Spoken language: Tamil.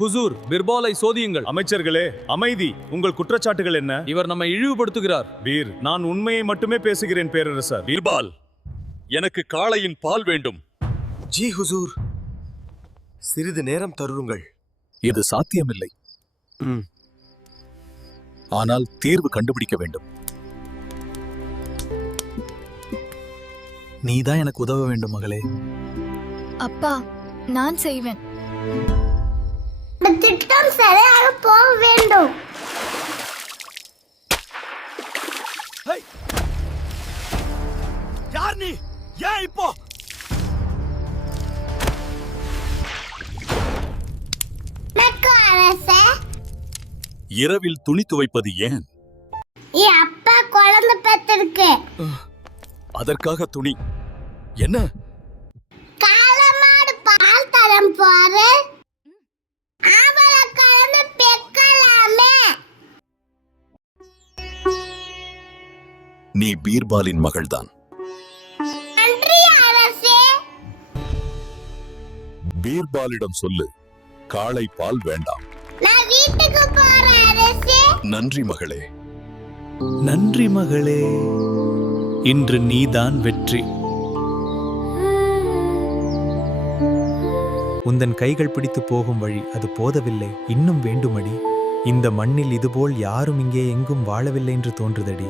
ஹுசூர், பிர்பாலை சோதியுங்கள். அமைச்சர்களே, அமைதி. உங்கள் குற்றச்சாட்டுகள் என்ன? இவர் நம்மை இழிவுபடுத்துகிறார். வீர், நான் உண்மையை மட்டுமே பேசுகிறேன் பேரரசர். பீர்பால், எனக்கு காளையின் பால் வேண்டும். ஜி ஹுசூர், சிறிது நேரம் தருங்கள். இது சாத்தியமில்லை. ஆனால் தீர்வு கண்டுபிடிக்க வேண்டும். நீதான் எனக்கு உதவ வேண்டும் மகளே. அப்பா, நான் செய்வேன். திட்டம் சரியாக போக வேண்டும். யார் நீ? ஏன் இப்போ? அரசே, இரவில் துணி துவைப்பது ஏன்? என் அப்பா குழந்தை பெற்றிருக்கு. அதற்காக துணி என்ன? காலமாடு பால் தரம் போற அவளை கலந்து பெக்கலாமே. நீ பீர்பாலின் மகள்தான். நன்றி அரசே. பீர்பாலிடம் சொல்லு, காளை பால் வேண்டாம். நான் வீட்டுக்கு போறேன் அரசே. நன்றி மகளே. நன்றி மகளே, இன்று நீதான் வெற்றி. உந்தன் கைகள் பிடித்து போகும் வழி அது போதவில்லை, இன்னும் வேண்டுமடி. இந்த மண்ணில் இதுபோல் யாரும் இங்கே எங்கும் வாழவில்லை என்று தோன்றுதடி.